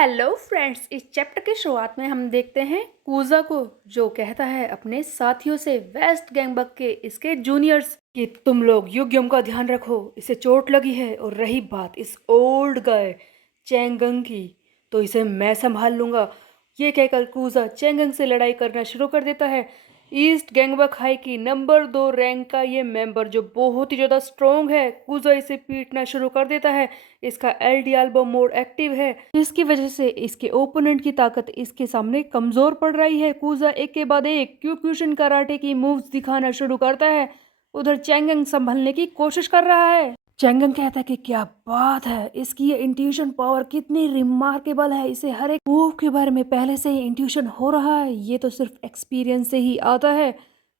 Hello friends, इस chapter की शुरुआत में हम देखते हैं कूजा को जो कहता है अपने साथियों से वेस्ट गैंगबक के इसके जूनियर्स कि तुम लोग युग्यम का ध्यान रखो, इसे चोट लगी है। और रही बात इस ओल्ड गाय चैंगंग की, तो इसे मैं संभाल लूंगा। ये कहकर कूजा चैंगंग से लड़ाई करना शुरू कर देता है। ईस्ट गैंगबक हाई की नंबर 2 रैंक का ये मेंबर जो बहुत ही ज़्यादा स्ट्रोंग है, कूजा इसे पीटना शुरू कर देता है। इसका एल डियाल्बो मोड एक्टिव है, जिसकी वजह से इसके ओपोनेंट की ताकत इसके सामने कमजोर पड़ रही है। कूजा एक के बाद एक क्यूक्यूशन कराटे की मूव्स दिखाना शुरू करता है। उधर चैंगंग संभलने की कोशिश कर रहा है। चैंगंग कहता है कि क्या बात है, इसकी ये इंट्यूशन पावर कितनी रिमार्केबल है। इसे हर एक मूव के बारे में पहले से ही इंट्यूशन हो रहा है। ये तो सिर्फ एक्सपीरियंस से ही आता है।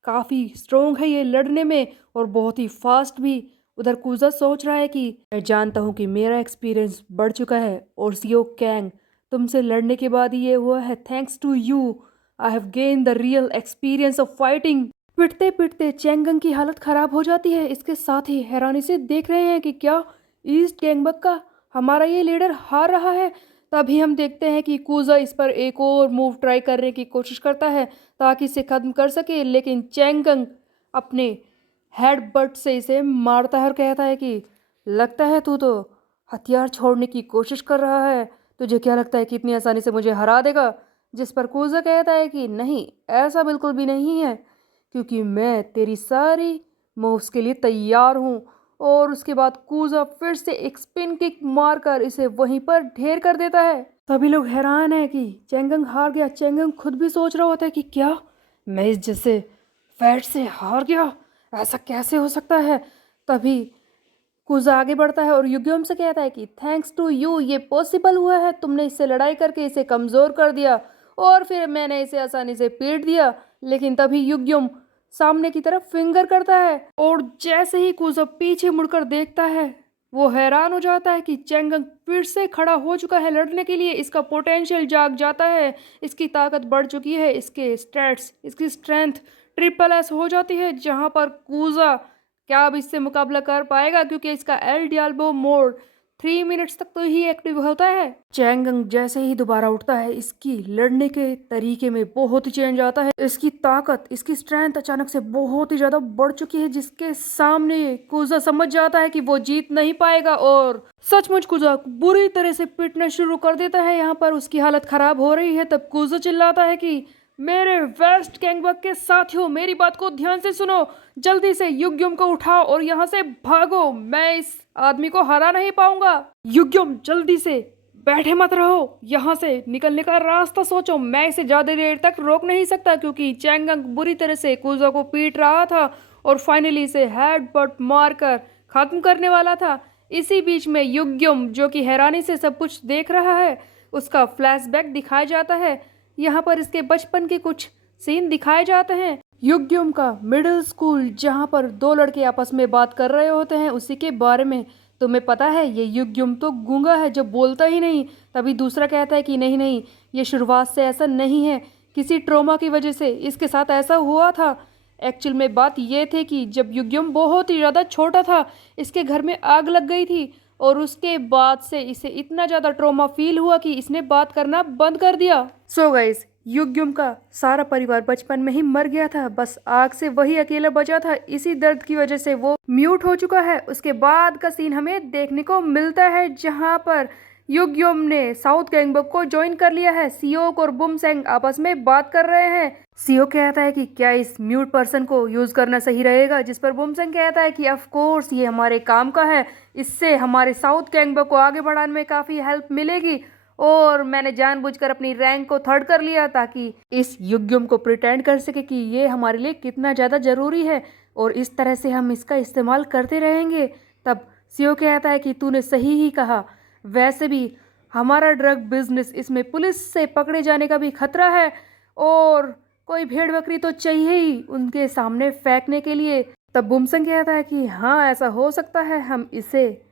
काफी स्ट्रोंग है ये लड़ने में और बहुत ही फास्ट भी। उधर कूजा सोच रहा है कि मैं जानता हूँ कि मेरा एक्सपीरियंस बढ़ चुका है और सियो कैंग तुमसे लड़ने के बाद ही ये हुआ है। Thanks to you I have gain the real experience of fighting. पिटते पिटते चैंगंग की हालत खराब हो जाती है। इसके साथ ही हैरानी से देख रहे हैं कि क्या ईस्ट गैंगबक का हमारा ये लीडर हार रहा है। तभी हम देखते हैं कि कूजा इस पर एक और मूव ट्राई करने की कोशिश करता है ताकि इसे खत्म कर सके, लेकिन चैंगंग अपने हेडबट से इसे मारता है और कहता है कि लगता है तू तो हथियार छोड़ने की कोशिश कर रहा है। तुझे क्या लगता है कि इतनी आसानी से मुझे हरा देगा? जिस पर कूजा कहता है कि नहीं, ऐसा बिल्कुल भी नहीं है, क्योंकि मैं तेरी सारी मूव्स के लिए तैयार हूँ। और उसके बाद कूजा फिर से एक स्पिन किक मारकर इसे वहीं पर ढेर कर देता है। सभी लोग हैरान है कि चैंगंग हार गया। चैंगंग खुद भी सोच रहा होता है कि क्या मैं इस जैसे फैट से हार गया, ऐसा कैसे हो सकता है। तभी कूजा आगे बढ़ता है और युग्यम से कहता है कि थैंक्स टू यू ये पॉसिबल हुआ है। तुमने इससे लड़ाई करके इसे कमज़ोर कर दिया और फिर मैंने इसे आसानी से पीट दिया। लेकिन तभी युग्यम सामने की तरफ फिंगर करता है और जैसे ही कूजा पीछे मुड़कर देखता है, वो हैरान हो जाता है कि चैंगंग फिर से खड़ा हो चुका है लड़ने के लिए। इसका पोटेंशियल जाग जाता है, इसकी ताकत बढ़ चुकी है, इसके स्टैट्स, इसकी स्ट्रेंथ ट्रिपल एस हो जाती है। जहां पर कूजा क्या अब इससे मुकाबला कर पाएगा, क्योंकि इसका एल डियाल्बो मोड 3 मिनट्स तक तो ही एक्टिव होता है। चैंगंग जैसे ही दोबारा उठता है, इसकी लड़ने के तरीके में बहुत ही चेंज आता है। इसकी ताकत, इसकी स्ट्रेंथ अचानक से बहुत ही ज्यादा बढ़ चुकी है, जिसके सामने कुजा समझ जाता है कि वो जीत नहीं पाएगा और सचमुच कुजा बुरी तरह से पिटना शुरू कर देता है। यहाँ पर उसकी हालत खराब हो रही है। तब कुजा चिल्लाता है कि मेरे वेस्ट गैंगबक के साथियों, मेरी बात को ध्यान से सुनो। जल्दी से युग्यम को उठाओ और यहाँ से भागो। मैं इस आदमी को हरा नहीं पाऊंगा। युग्यम जल्दी से बैठे मत रहो, यहाँ से निकलने का रास्ता सोचो। मैं इसे ज्यादा देर तक रोक नहीं सकता, क्योंकि चैंगंग बुरी तरह से कूजा को पीट रहा था और फाइनली इसे हेडबट मारकर खत्म करने वाला था। इसी बीच में युग्यम, जो कि हैरानी से सब कुछ देख रहा है, उसका फ्लैशबैक दिखाया जाता है। यहाँ पर इसके बचपन के कुछ सीन दिखाए जाते हैं। युग्यम का मिडिल स्कूल, जहाँ पर दो लड़के आपस में बात कर रहे होते हैं, उसी के बारे में। तुम्हें पता है ये युग्यम तो गूंगा है, जो बोलता ही नहीं। तभी दूसरा कहता है कि नहीं नहीं, ये शुरुआत से ऐसा नहीं है, किसी ट्रॉमा की वजह से इसके साथ ऐसा हुआ था। एक्चुअल में बात ये थी कि जब युग्यम बहुत ही ज़्यादा छोटा था, इसके घर में आग लग गई थी और उसके बाद से इसे इतना ज़्यादा ट्रॉमा फील हुआ कि इसने बात करना बंद कर दिया। सो गाइस, युग्यम का सारा परिवार बचपन में ही मर गया था, बस आग से वही अकेला बचा था। इसी दर्द की वजह से वो म्यूट हो चुका है। उसके बाद का सीन हमें देखने को मिलता है, जहां पर युग्यम ने साउथ गैंगबक को ज्वाइन कर लिया है। सियोक और बुमसेंग आपस में बात कर रहे हैं। सियो कहता है कि क्या इस म्यूट पर्सन को यूज करना सही रहेगा, जिस पर बुमसेंग कहता है कि ऑफ कोर्स ये हमारे काम का है, इससे हमारे साउथ गैंगबक को आगे बढ़ाने में काफी हेल्प मिलेगी। और मैंने जानबूझकर अपनी रैंक को 3rd कर लिया ताकि इस युग्यम को प्रिटेंड कर सके कि ये हमारे लिए कितना ज़्यादा ज़रूरी है, और इस तरह से हम इसका इस्तेमाल करते रहेंगे। तब सीओ कहता है कि तूने सही ही कहा, वैसे भी हमारा ड्रग बिजनेस, इसमें पुलिस से पकड़े जाने का भी खतरा है और कोई भेड़ बकरी तो चाहिए ही उनके सामने फेंकने के लिए। तब बुमसंग कहता है कि हाँ, ऐसा हो सकता है, हम इसे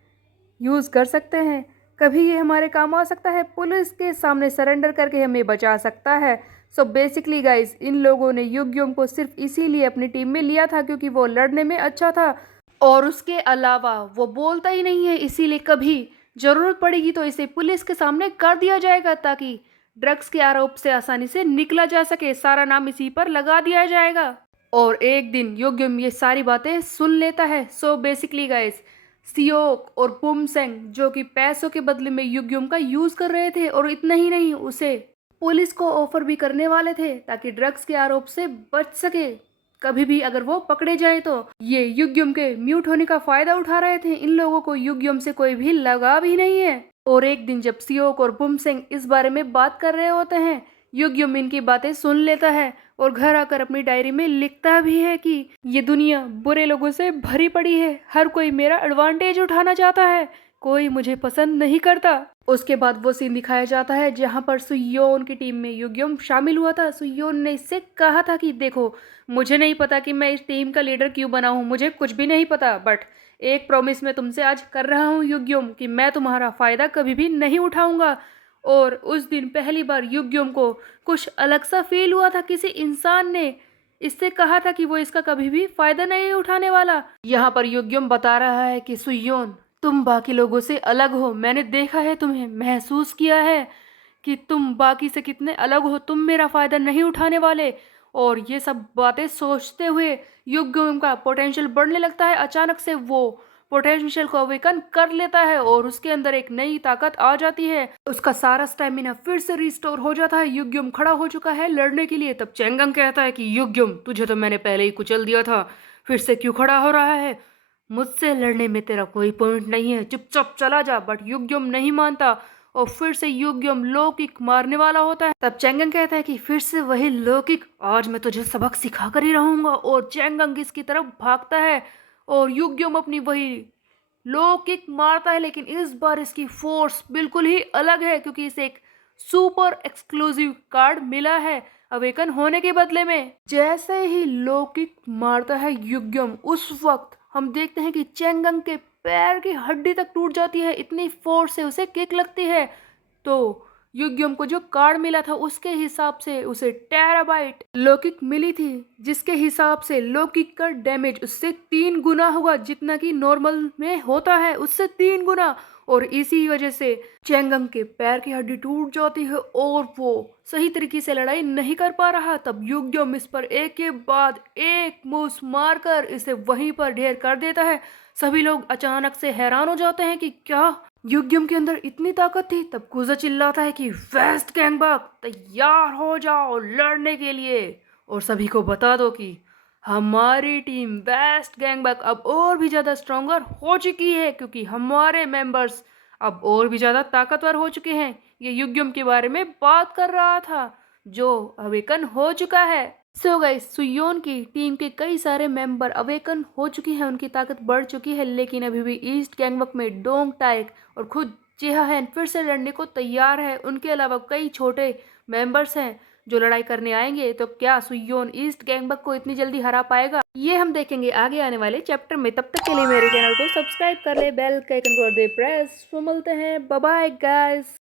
यूज़ कर सकते हैं, कभी ये हमारे काम आ सकता है, पुलिस के सामने सरेंडर करके हमें बचा सकता है। सो बेसिकली गाइस, इन लोगों ने युग्यम को सिर्फ इसीलिए अपनी टीम में लिया था क्योंकि वो लड़ने में अच्छा था, और उसके अलावा वो बोलता ही नहीं है, इसीलिए कभी जरूरत पड़ेगी तो इसे पुलिस के सामने कर दिया जाएगा ताकि ड्रग्स के आरोप से आसानी से निकला जा सके। सारा नाम इसी पर लगा दिया जाएगा। और एक दिन योग्यम ये सारी बातें सुन लेता है। सो बेसिकली गाइस, सियोक और पुमसेंग जो कि पैसों के बदले में युग्यम का यूज कर रहे थे, और इतना ही नहीं, उसे पुलिस को ऑफर भी करने वाले थे ताकि ड्रग्स के आरोप से बच सके कभी भी अगर वो पकड़े जाए तो। ये युग्यम के म्यूट होने का फायदा उठा रहे थे। इन लोगों को युग्यम से कोई भी लगाव ही नहीं है। और एक दिन जब सियोक और पुमसेंग इस बारे में बात कर रहे होते हैं, युग्यम इनकी बातें सुन लेता है और घर आकर अपनी डायरी में लिखता भी है कि ये दुनिया बुरे लोगों से भरी पड़ी है, हर कोई मेरा एडवांटेज उठाना चाहता है, कोई मुझे पसंद नहीं करता। उसके बाद वो सीन दिखाया जाता है जहां पर सुयोन की टीम में युग्यम शामिल हुआ था। सुयोन ने इससे कहा था कि देखो, मुझे नहीं पता कि मैं इस टीम का लीडर क्यों बना हूँ, मुझे कुछ भी नहीं पता, बट एक प्रॉमिस मैं तुमसे आज कर रहा हूँ युग्यम कि मैं तुम्हारा फायदा कभी भी नहीं उठाऊंगा। और उस दिन पहली बार युग्यम को कुछ अलग सा फील हुआ था। किसी इंसान ने इससे कहा था कि वो इसका कभी भी फायदा नहीं उठाने वाला। यहाँ पर युग्यम बता रहा है कि सुयोन, तुम बाकी लोगों से अलग हो, मैंने देखा है, तुम्हें महसूस किया है कि तुम बाकी से कितने अलग हो, तुम मेरा फायदा नहीं उठाने वाले। और ये सब बातें सोचते हुए युग्यम का पोटेंशियल बढ़ने लगता है। अचानक से वो पोटेंशियल को अवेकन कर लेता है और उसके अंदर एक नई ताकत आ जाती है। उसका सारा स्टेमिना फिर से रिस्टोर हो जाता है। युग्यम खड़ा हो चुका है लड़ने के लिए। तब चेंगंग कहता है कि युग्यम, तुझे तो मैंने पहले ही कुचल दिया था, फिर से क्यों खड़ा हो रहा है? मुझसे लड़ने में तेरा कोई पॉइंट नहीं है, चुपचाप चला जा। बट युग्यम नहीं मानता और फिर से युग्यम लो किक मारने वाला होता है। तब चेंगंग कहता है कि फिर से वही लो किक, आज मैं तुझे सबक सिखा कर ही रहूंगा। और चेंगंग इसकी तरफ भागता है और युग्यम अपनी वही लो किक मारता है, लेकिन इस बार इसकी फोर्स बिल्कुल ही अलग है क्योंकि इसे एक सुपर एक्सक्लूसिव कार्ड मिला है अवेकन होने के बदले में। जैसे ही लो किक मारता है युग्यम, उस वक्त हम देखते हैं कि चेंगंग के पैर की हड्डी तक टूट जाती है, इतनी फोर्स से उसे किक लगती है। तो युग्यम को जो कार्ड मिला था उसके हिसाब से उसे टेराबाइट लौकिक मिली थी, जिसके हिसाब से लौकिक का डैमेज उससे 3 गुना होगा, जितना कि नॉर्मल में होता है उससे 3 गुना। और इसी वजह से चेंगंग के पैर की हड्डी टूट जाती है और वो सही तरीके से लड़ाई नहीं कर पा रहा। तब युग्यम इस पर एक के बाद एक मूव्स मारकर इसे वहीं पर ढेर कर देता है। सभी लोग अचानक से हैरान हो जाते हैं कि क्या युग्यम के अंदर इतनी ताकत थी। तब कुजा चिल्लाता है कि वेस्ट गैंगबक तैयार हो जाओ लड़ने के लिए, और सभी को बता दो कि हमारी टीम वेस्ट गैंगबक अब और भी ज़्यादा स्ट्रोंगर हो चुकी है क्योंकि हमारे मेंबर्स अब और भी ज़्यादा ताकतवर हो चुके हैं। ये युग्यम के बारे में बात कर रहा था जो अवेकन हो चुका है। सो गाइस, सुयोन की टीम के कई सारे मेंबर अवेकन हो चुके हैं, उनकी ताकत बढ़ चुकी है, लेकिन अभी भी ईस्ट गैंगबक में डोंग टाइक और खुद जेहान फिर से लड़ने को तैयार है। उनके अलावा कई छोटे मेंबर्स हैं जो लड़ाई करने आएंगे। तो क्या सुयोन ईस्ट गैंगबक को इतनी जल्दी हरा पाएगा, ये हम देखेंगे आगे आने वाले चैप्टर में। तब तक के लिए मेरे चैनल को सब्सक्राइब कर ले, बेल के आइकन को कर दे प्रेस। तो मिलते हैं, बाय बाय गाइस।